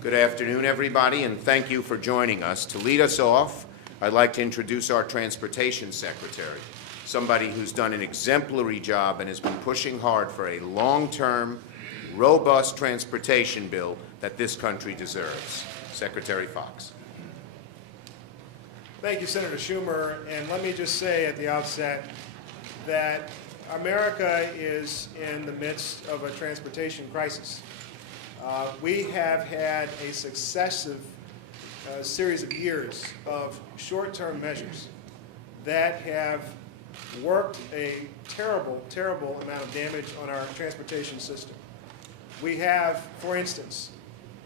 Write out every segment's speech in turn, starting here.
Good afternoon, everybody, and thank you for joining us. To lead us off, I'd like to introduce our Transportation Secretary, somebody who's done an exemplary job and has been pushing hard for a long-term, robust transportation bill that this country deserves. Secretary Fox. Thank you, Senator Schumer. And let me just say at the outset that America is in the midst of a transportation crisis. We have had a successive series of years of short-term measures that have worked a terrible, terrible amount of damage on our transportation system. We have, for instance,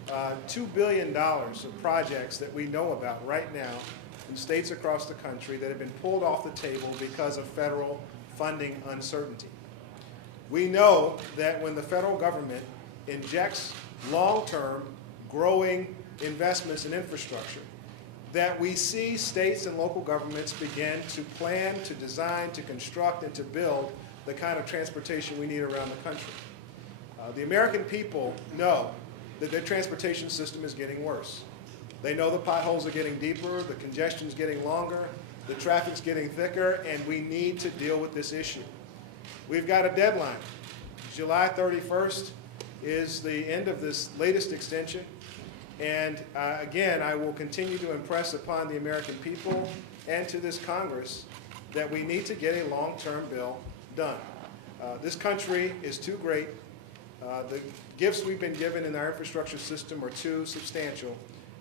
$2 billion of projects that we know about right now in states across the country that have been pulled off the table because of federal funding uncertainty. We know that when the federal government injects long-term, growing investments in infrastructure, that we see states and local governments begin to plan, to design, to construct, and to build the kind of transportation we need around the country. The American people know that their transportation system is getting worse. They know the potholes are getting deeper, the congestion's getting longer, the traffic's getting thicker, and we need to deal with this issue. We've got a deadline. July 31st is the end of this latest extension. And again, I will continue to impress upon the American people and to this Congress that we need to get a long-term bill done. This country is too great. The gifts we've been given in our infrastructure system are too substantial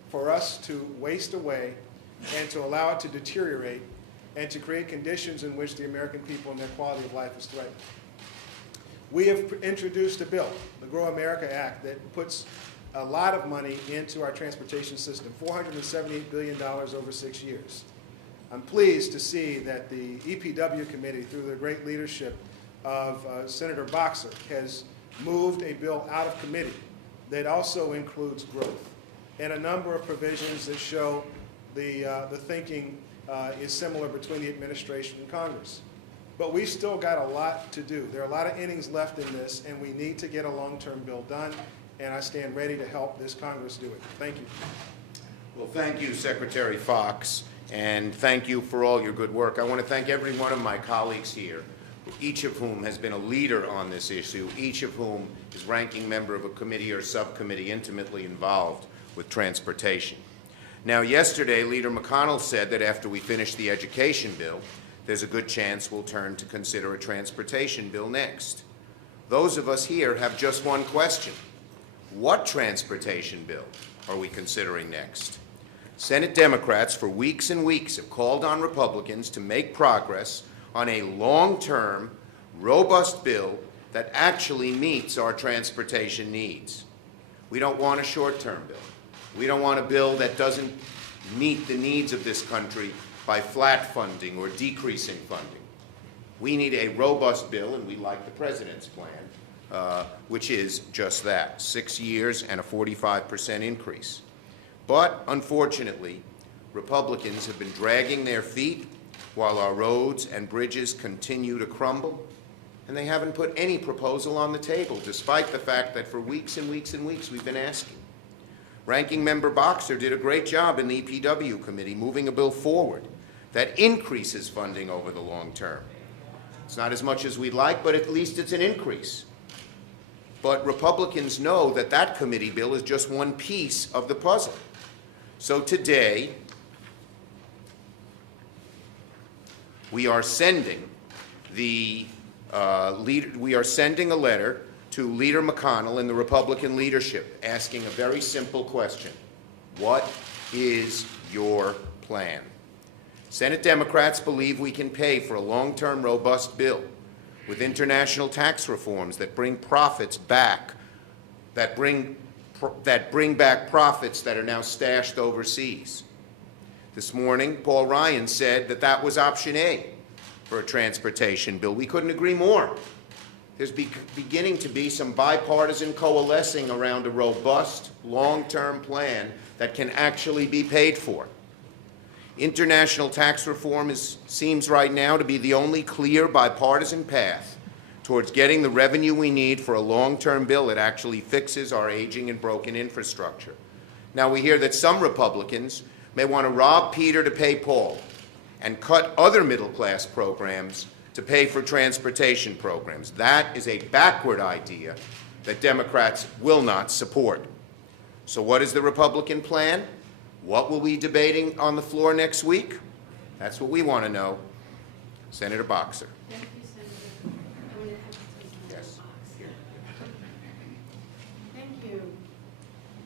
for us to waste away and to allow it to deteriorate and to create conditions in which the American people and their quality of life is threatened. We have introduced a bill, the Grow America Act, that puts a lot of money into our transportation system, $478 billion over 6 years. I'm pleased to see that the EPW committee, through the great leadership of Senator Boxer, has moved a bill out of committee that also includes growth and a number of provisions that show the thinking is similar between the administration and Congress. But we've still got a lot to do. There are a lot of innings left in this, and we need to get a long-term bill done, and I stand ready to help this Congress do it. Thank you. Well, thank you, Secretary Fox, and thank you for all your good work. I want to thank every one of my colleagues here, each of whom has been a leader on this issue, each of whom is ranking member of a committee or subcommittee intimately involved with transportation. Now, yesterday, Leader McConnell said that after we finish the education bill, there's a good chance we'll turn to consider a transportation bill next. Those of us here have just one question. What transportation bill are we considering next? Senate Democrats for weeks and weeks have called on Republicans to make progress on a long-term, robust bill that actually meets our transportation needs. We don't want a short-term bill. We don't want a bill that doesn't meet the needs of this country by flat funding or decreasing funding. We need a robust bill, and we like the President's plan, which is just that, 6 years and a 45% increase. But unfortunately, Republicans have been dragging their feet while our roads and bridges continue to crumble, and they haven't put any proposal on the table, despite the fact that for weeks and weeks and weeks we've been asking. Ranking Member Boxer did a great job in the EPW committee moving a bill forward that increases funding over the long term. It's not as much as we'd like, but at least it's an increase. But Republicans know that that committee bill is just one piece of the puzzle. So today, we are sending a letter to Leader McConnell and the Republican leadership asking a very simple question. What is your plan? Senate Democrats believe we can pay for a long-term, robust bill with international tax reforms that bring profits back, that bring back profits that are now stashed overseas. This morning, Paul Ryan said that that was option A for a transportation bill. We couldn't agree more. There's beginning to be some bipartisan coalescing around a robust, long-term plan that can actually be paid for. International tax reform seems right now to be the only clear bipartisan path towards getting the revenue we need for a long-term bill that actually fixes our aging and broken infrastructure. Now, we hear that some Republicans may want to rob Peter to pay Paul and cut other middle-class programs to pay for transportation programs. That is a backward idea that Democrats will not support. So what is the Republican plan? What will we be debating on the floor next week? That's what we want to know. Senator Boxer. Thank you, Senator. I want to have to Yes. Thank you.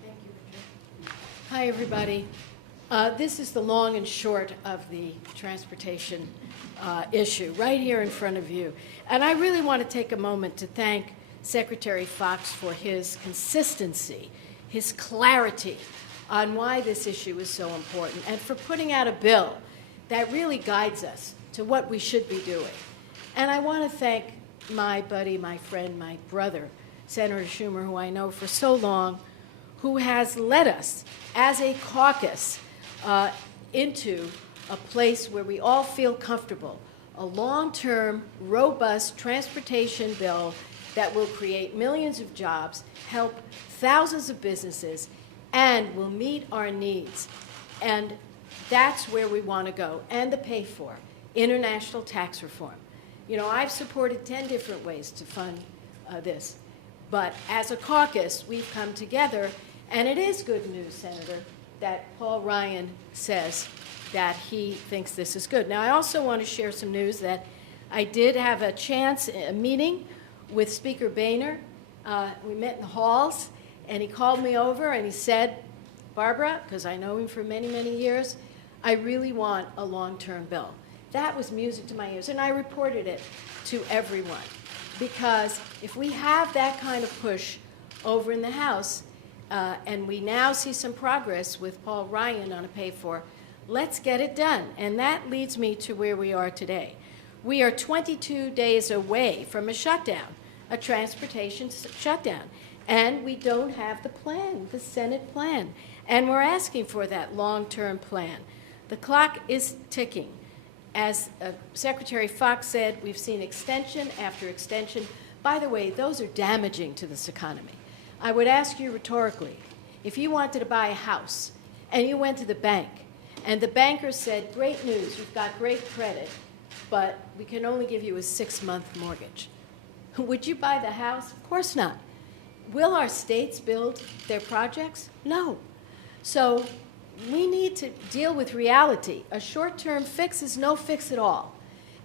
Thank you, Richard. Hi, everybody. This is the long and short of the transportation issue, right here in front of you. And I really want to take a moment to thank Secretary Fox for his consistency, his clarity on why this issue is so important, and for putting out a bill that really guides us to what we should be doing. And I want to thank my buddy, my friend, my brother, Senator Schumer, who I know for so long, who has led us as a caucus into a place where we all feel comfortable, a long-term, robust transportation bill that will create millions of jobs, help thousands of businesses, and will meet our needs. And that's where we want to go, and the pay for international tax reform. You know, I've supported 10 different ways to fund this, but as a caucus, we've come together, and it is good news, Senator, that Paul Ryan says that he thinks this is good. Now, I also want to share some news that I did have a meeting with Speaker Boehner. We met in the halls, and he called me over and he said, Barbara, because I know him for many, many years, I really want a long-term bill. That was music to my ears, and I reported it to everyone. Because if we have that kind of push over in the House, and we now see some progress with Paul Ryan on a pay-for, let's get it done. And that leads me to where we are today. We are 22 days away from a shutdown, a transportation shutdown. And we don't have the plan, the Senate plan. And we're asking for that long-term plan. The clock is ticking. As Secretary Fox said, we've seen extension after extension. By the way, those are damaging to this economy. I would ask you rhetorically, if you wanted to buy a house and you went to the bank and the banker said, great news, you've got great credit, but we can only give you a 6-month mortgage. Would you buy the house? Of course not. Will our states build their projects? No. So we need to deal with reality. A short-term fix is no fix at all.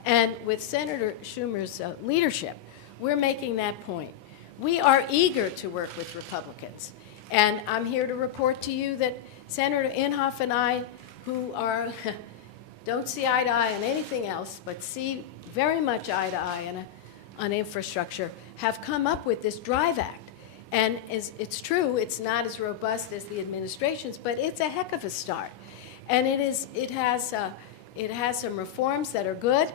And with Senator Schumer's leadership, we're making that point. We are eager to work with Republicans. And I'm here to report to you that Senator Inhofe and I, who are don't see eye to eye on anything else, but see very much eye to eye on infrastructure, have come up with this DRIVE Act. And it's true, it's not as robust as the administration's, but it's a heck of a start. And it has some reforms that are good,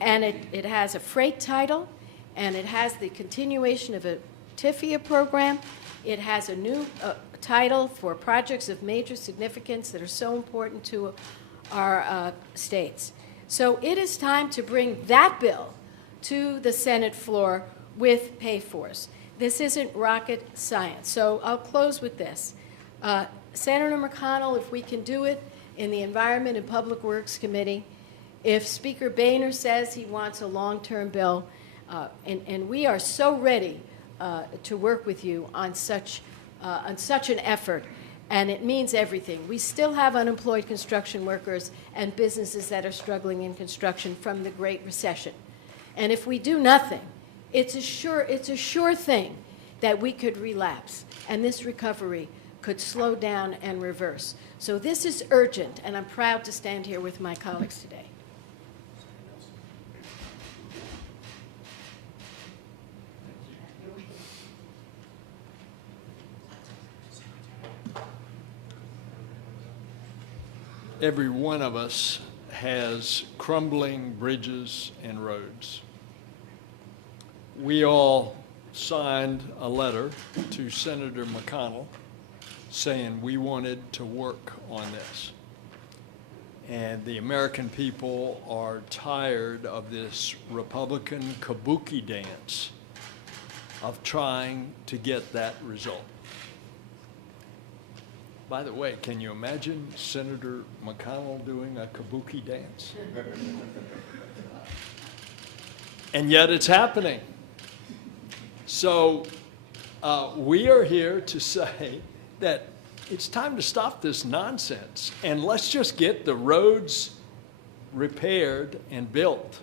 and it has a freight title, and it has the continuation of a TIFIA program. It has a new title for projects of major significance that are so important to our states. So it is time to bring that bill to the Senate floor with pay-fors. This isn't rocket science. So I'll close with this. Senator McConnell, if we can do it in the Environment and Public Works Committee, if Speaker Boehner says he wants a long-term bill, and we are so ready to work with you on such an effort, and it means everything. We still have unemployed construction workers and businesses that are struggling in construction from the Great Recession. And if we do nothing, it's a sure thing that we could relapse, and this recovery could slow down and reverse. So this is urgent, and I'm proud to stand here with my colleagues today. Every one of us has crumbling bridges and roads. We all signed a letter to Senator McConnell saying we wanted to work on this. And the American people are tired of this Republican kabuki dance of trying to get that result. By the way, can you imagine Senator McConnell doing a kabuki dance? And yet it's happening. So we are here to say that it's time to stop this nonsense and let's just get the roads repaired and built.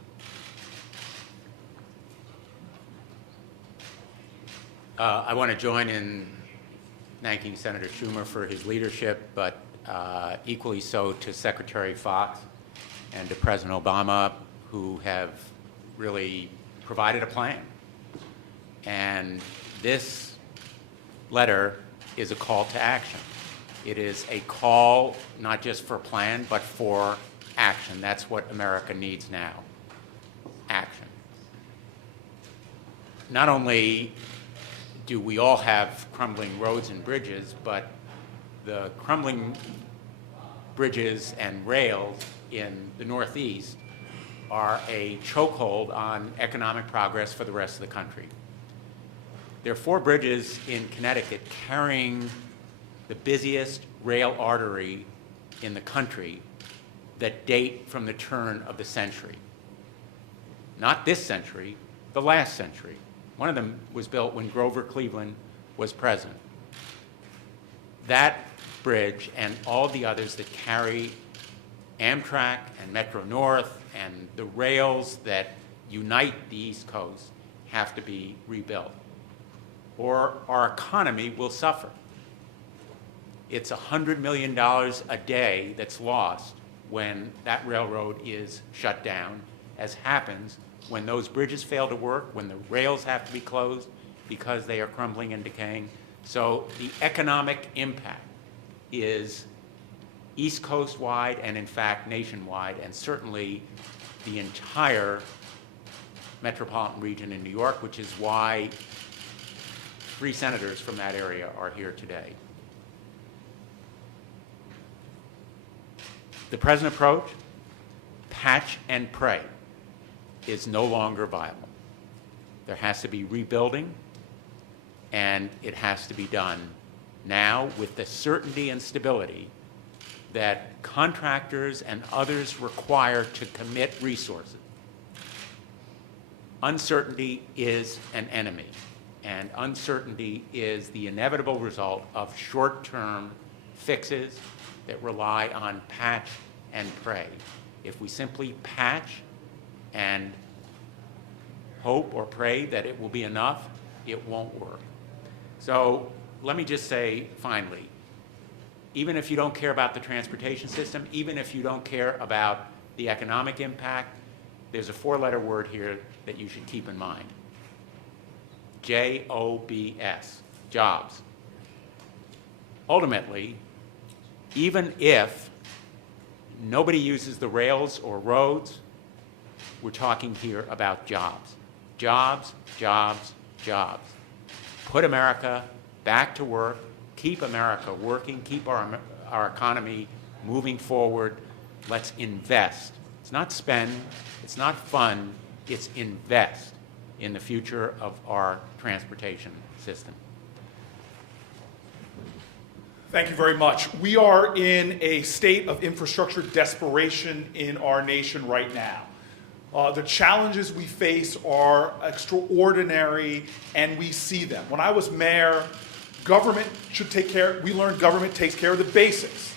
I want to join in thanking Senator Schumer for his leadership, but equally so to Secretary Fox and to President Obama, who have really provided a plan. And this letter is a call to action. It is a call not just for a plan, but for action. That's what America needs now, action. Not only do we all have crumbling roads and bridges, but the crumbling bridges and rails in the Northeast are a chokehold on economic progress for the rest of the country. There are 4 bridges in Connecticut carrying the busiest rail artery in the country that date from the turn of the century. Not this century, the last century. One of them was built when Grover Cleveland was president. That bridge and all the others that carry Amtrak and Metro North and the rails that unite the East Coast have to be rebuilt, or our economy will suffer. It's $100 million a day that's lost when that railroad is shut down, as happens when those bridges fail to work, when the rails have to be closed because they are crumbling and decaying. So the economic impact is East Coast wide and in fact nationwide, and certainly the entire metropolitan region in New York, which is why 3 senators from that area are here today. The present approach, patch and pray, is no longer viable. There has to be rebuilding, and it has to be done now with the certainty and stability that contractors and others require to commit resources. Uncertainty is an enemy, and uncertainty is the inevitable result of short-term fixes that rely on patch and pray. If we simply patch and hope or pray that it will be enough, it won't work. So let me just say finally, even if you don't care about the transportation system, even if you don't care about the economic impact, there's a 4-letter word here that you should keep in mind. J-O-B-S, jobs. Ultimately, even if nobody uses the rails or roads, we're talking here about jobs. Jobs, jobs, jobs. Put America back to work, keep America working, keep our economy moving forward. Let's invest. It's not spend, it's not fund, it's invest in the future of our transportation system. Thank you very much. We are in a state of infrastructure desperation in our nation right now. The challenges we face are extraordinary, and we see them. When I was mayor, government should take care, we learned government takes care of the basics.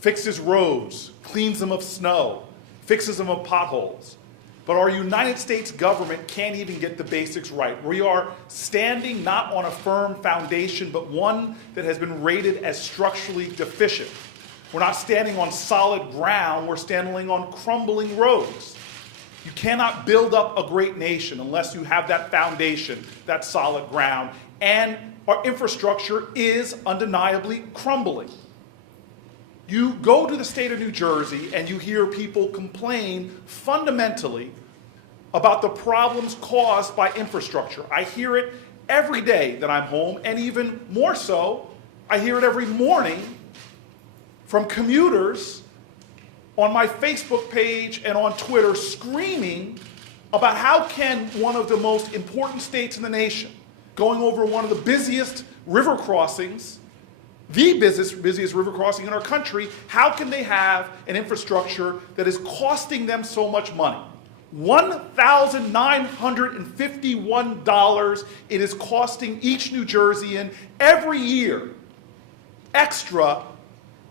Fixes roads, cleans them of snow, fixes them of potholes. But our United States government can't even get the basics right. We are standing not on a firm foundation, but one that has been rated as structurally deficient. We're not standing on solid ground, we're standing on crumbling roads. You cannot build up a great nation unless you have that foundation, that solid ground, and our infrastructure is undeniably crumbling. You go to the state of New Jersey and you hear people complain fundamentally about the problems caused by infrastructure. I hear it every day that I'm home, and even more so, I hear it every morning from commuters on my Facebook page and on Twitter screaming about how can one of the most important states in the nation, going over one of the busiest river crossings, the busiest river crossing in our country, how can they have an infrastructure that is costing them so much money? $1,951 it is costing each New Jerseyan every year extra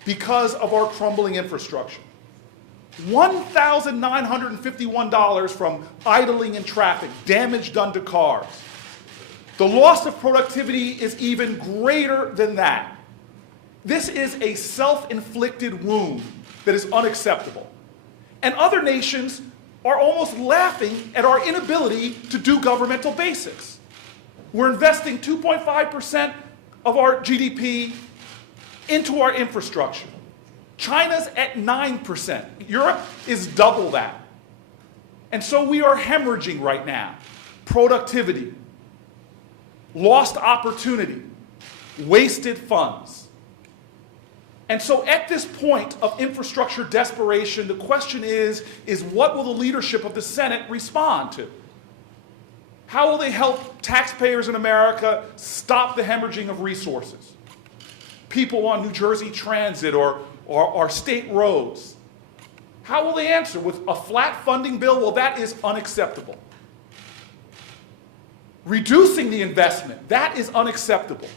because of our crumbling infrastructure. $1,951 from idling in traffic, damage done to cars. The loss of productivity is even greater than that. This is a self-inflicted wound that is unacceptable. And other nations are almost laughing at our inability to do governmental basics. We're investing 2.5% of our GDP into our infrastructure. China's at 9%. Europe is double that. And so we are hemorrhaging right now. Productivity, lost opportunity, wasted funds. And so at this point of infrastructure desperation, the question is what will the leadership of the Senate respond to? How will they help taxpayers in America stop the hemorrhaging of resources? People on New Jersey Transit or our state roads. How will they answer? With a flat funding bill? Well, that is unacceptable. Reducing the investment, that is unacceptable.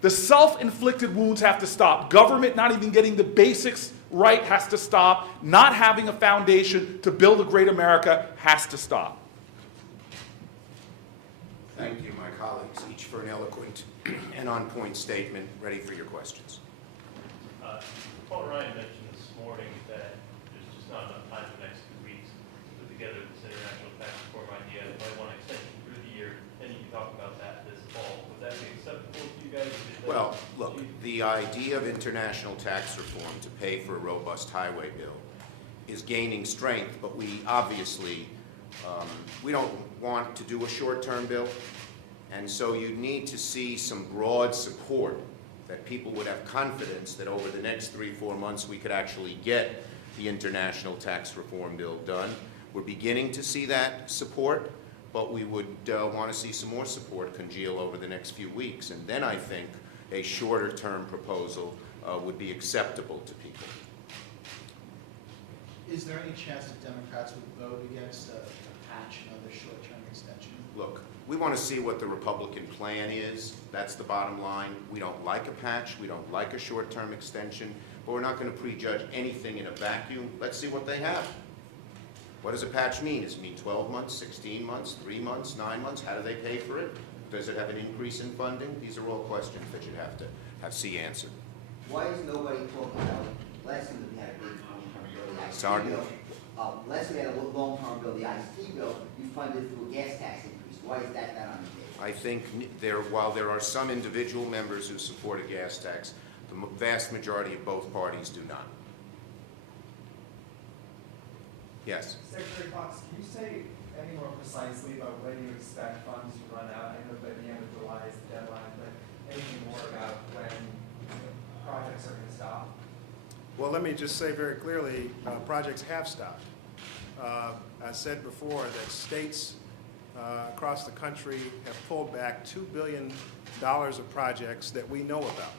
The self-inflicted wounds have to stop. Government not even getting the basics right has to stop. Not having a foundation to build a great America has to stop. Thank you, my colleagues, each for an eloquent and on-point statement. Ready for your questions. Paul Ryan mentioned this morning that there's just not enough time in the next 2 weeks to put together this international tax reform idea. You might want an extension through the year, and you can talk about that this fall. Would that be acceptable to you guys? Well, look, the idea of international tax reform to pay for a robust highway bill is gaining strength, but we obviously, we don't want to do a short-term bill, and so you need to see some broad support that people would have confidence that over the next 3-4 months we could actually get the international tax reform bill done. We're beginning to see that support, but we would want to see some more support congeal over the next few weeks, and then I think a shorter-term proposal would be acceptable to people. Is there any chance that Democrats would vote against a patch, another short-term extension? Look, we want to see what the Republican plan is. That's the bottom line. We don't like a patch. We don't like a short-term extension, but we're not going to prejudge anything in a vacuum. Let's see what they have. What does a patch mean? Does it mean 12 months, 16 months, 3 months, 9 months? How do they pay for it? Does it have an increase in funding? These are all questions that you'd have to see answered. Why is nobody talking about, last time we had a big long-term bill, the ICT Sorry? bill, last time we had a long-term bill, the ICT bill, you funded through a gas tax increase. Why is that not on the table? I think while there are some individual members who support a gas tax, the vast majority of both parties do not. Yes? Secretary Fox, can you say any more precisely about when you expect funds to run out? I know that the end of July is the deadline, but anything more about when projects are going to stop? Well, let me just say very clearly, projects have stopped. I said before that states across the country have pulled back $2 billion of projects that we know about.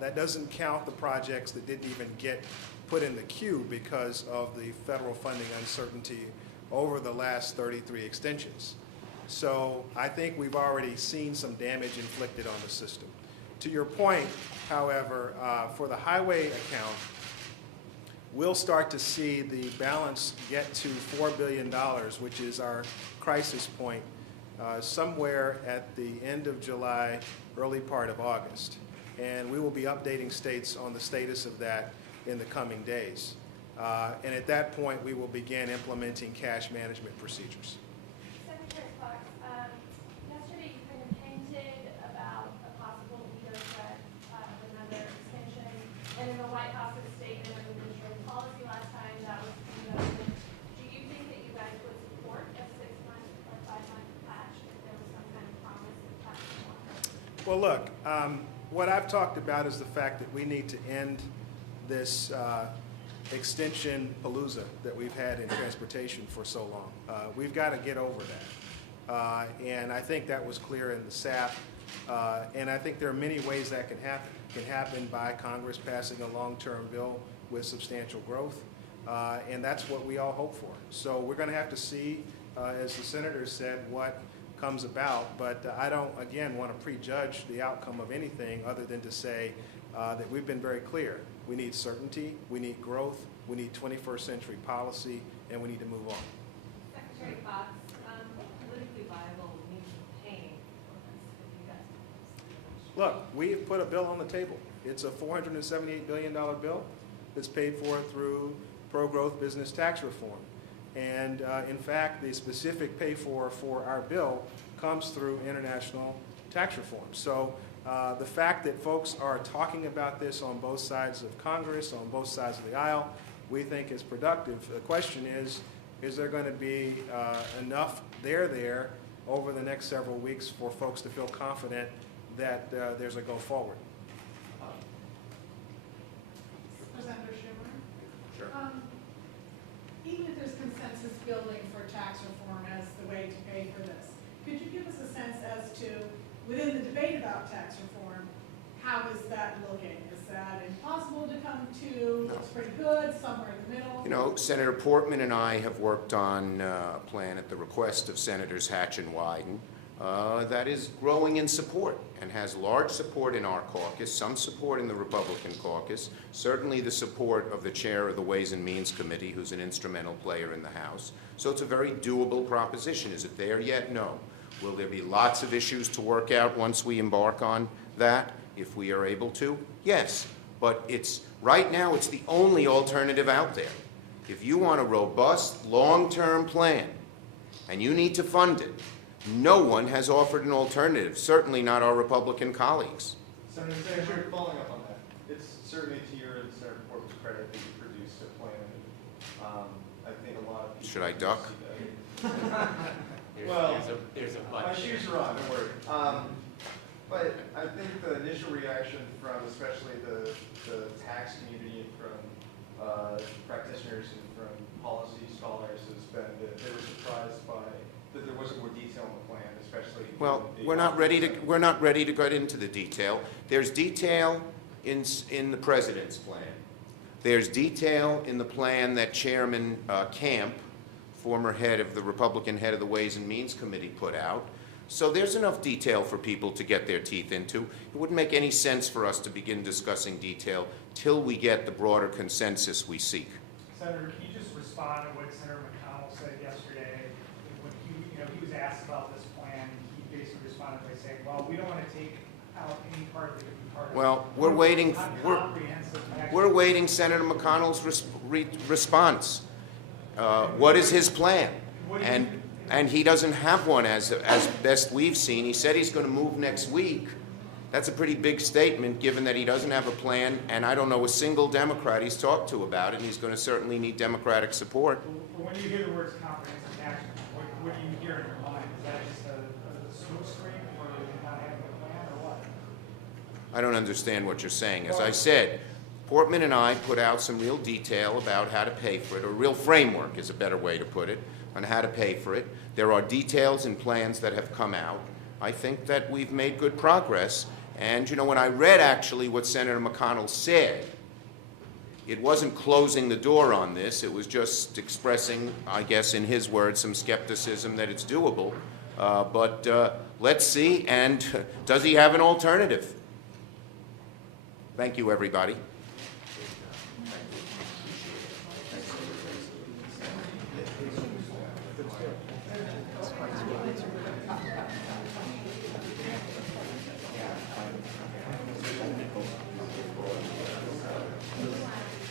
That doesn't count the projects that didn't even get put in the queue because of the federal funding uncertainty over the last 33 extensions. So I think we've already seen some damage inflicted on the system. To your point, however, for the highway account, we'll start to see the balance get to $4 billion, which is our crisis point, somewhere at the end of July, early part of August. And we will be updating states on the status of that in the coming days. And at that point, we will begin implementing cash management procedures. Secretary Fox, yesterday you kind of hinted about a possible veto threat of another extension, and in the White House's statement of administrative policy last time, that was conducted. Do you think that you guys would support a 6-month or 5-month patch if there was some kind of promise of patch? Well, look, what I've talked about is the fact that we need to end this extension palooza that we've had in transportation for so long. We've got to get over that. And I think that was clear in the SAP And I think there are many ways that can happen. It can happen by Congress passing a long-term bill with substantial growth, and that's what we all hope for. So we're going to have to see, as the senator said, what comes about, but I don't, again, want to prejudge the outcome of anything other than to say that we've been very clear. We need certainty, we need growth, we need 21st century policy, and we need to move on. Secretary Fox, what politically viable means of paying for this, if you guys? Look, we have put a bill on the table. It's a $478 billion bill that's paid for through pro-growth business tax reform. And in fact, the specific pay for our bill comes through international tax reform. So the fact that folks are talking about this on both sides of Congress, on both sides of the aisle, we think is productive. The question is there going to be enough there over the next several weeks for folks to feel confident that there's a go forward? Senator Schumer? Sure. Even if there's consensus building for tax reform as the way to pay for this, could you give us a sense as to, within the debate about tax reform, how is that looking? Is that impossible to come to? Looks pretty good, somewhere in the middle? You know, Senator Portman and I have worked on a plan at the request of Senators Hatch and Wyden that is growing in support and has large support in our caucus, some support in the Republican caucus, certainly the support of the chair of the Ways and Means Committee, who's an instrumental player in the House. So it's a very doable proposition. Is it there yet? No. Will there be lots of issues to work out once we embark on that, if we are able to? Yes. But right now it's the only alternative out there. If you want a robust, long-term plan, and you need to fund it, no one has offered an alternative, certainly not our Republican colleagues. Senator Fisher, following up on that, it's certainly to your and Senator Portman's credit that you produced a plan. I think a lot of people... Should I duck? Well, there's a my bunch. shoes are on, don't worry. But I think the initial reaction from especially the tax community and from practitioners and from policy scholars has been that they were surprised by that there wasn't more detail in the plan, especially. Well, we're not ready to get into the detail. There's detail in the president's plan. There's detail in the plan that Chairman Camp, former head of the Republican head of the Ways and Means Committee, put out. So there's enough detail for people to get their teeth into. It wouldn't make any sense for us to begin discussing detail till we get the broader consensus we seek. Senator, can you just respond to what Senator McConnell said yesterday? When he was asked about this plan, he basically responded by saying, well, we don't want to take out any part that could be part of it. Well, we're waiting Senator McConnell's response. What is his plan? And he doesn't have one as best we've seen. He said he's going to move next week. That's a pretty big statement, given that he doesn't have a plan, and I don't know a single Democrat he's talked to about it, and he's going to certainly need Democratic support. When you hear the words comprehensive action, what do you hear in your mind? Is that just a smokescreen, or not having a plan, or what? I don't understand what you're saying. As I said, Portman and I put out some real detail about how to pay for it, or real framework is a better way to put it, on how to pay for it. There are details and plans that have come out. I think that we've made good progress. And, you know, when I read actually what Senator McConnell said, it wasn't closing the door on this. It was just expressing, I guess, in his words, some skepticism that it's doable. But let's see. And does he have an alternative? Thank you, everybody.